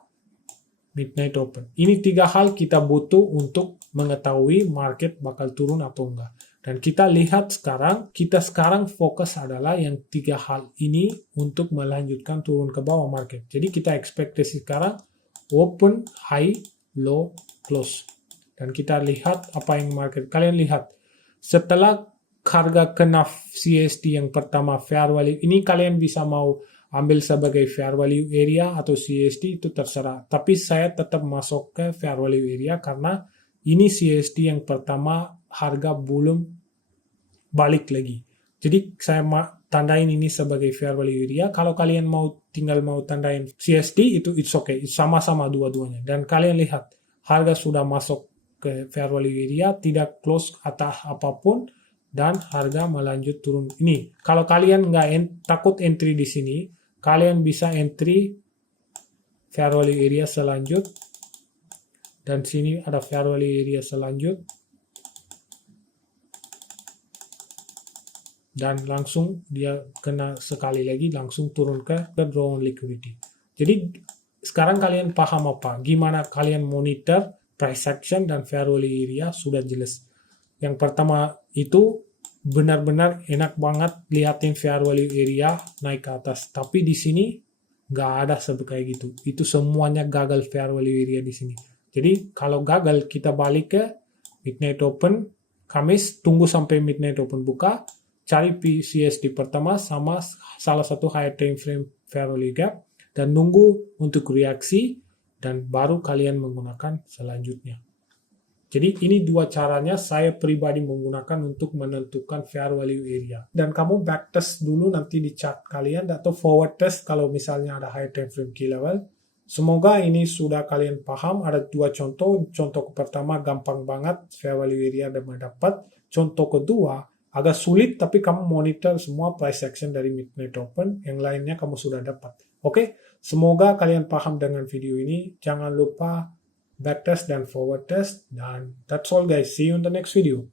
midnight open. Ini tiga hal kita butuh untuk mengetahui market bakal turun atau enggak. Dan kita lihat sekarang, kita sekarang fokus adalah yang tiga hal ini untuk melanjutkan turun ke bawah market. Jadi kita ekspektasi sekarang open, high, low, close. Dan kita lihat apa yang market. Kalian lihat, setelah harga kena CSD yang pertama fair value, ini kalian bisa mau ambil sebagai fair value area atau CSD, itu terserah. Tapi saya tetap masuk ke fair value area karena ini CSD yang pertama harga belum balik lagi. Jadi saya tandain ini sebagai fair value area. Kalau kalian tinggal mau tandain CSD itu it's okay. Sama-sama dua-duanya. Dan kalian lihat harga sudah masuk ke fair value area, tidak close atas apapun, dan harga melanjut turun. Ini kalau kalian nggak takut entry di sini, kalian bisa entry fair value area selanjut, dan sini ada fair value area selanjut, dan langsung dia kena sekali lagi langsung turun ke drawn liquidity. Jadi sekarang kalian paham apa? Gimana kalian monitor price action dan fair value area sudah jelas. Yang pertama itu benar-benar enak banget liatin fair value area naik ke atas. Tapi di sini nggak ada seperti kayak gitu. Itu semuanya gagal fair value area di sini. Jadi kalau gagal kita balik ke midnight open, Kamis tunggu sampai midnight open buka, cari PCSD pertama sama salah satu higher time frame fair value gap dan nunggu untuk reaksi dan baru kalian menggunakan selanjutnya. Jadi ini dua caranya saya pribadi menggunakan untuk menentukan fair value area. Dan kamu backtest dulu nanti di chart kalian atau forward test kalau misalnya ada high time frame key level. Semoga ini sudah kalian paham. Ada dua contoh. Contoh pertama gampang banget fair value area dan mendapat. Contoh kedua agak sulit tapi kamu monitor semua price action dari midnight open. Yang lainnya kamu sudah dapat. Oke, semoga kalian paham dengan video ini. Jangan lupa backtest dan forward test, dan that's all guys. See you in the next video.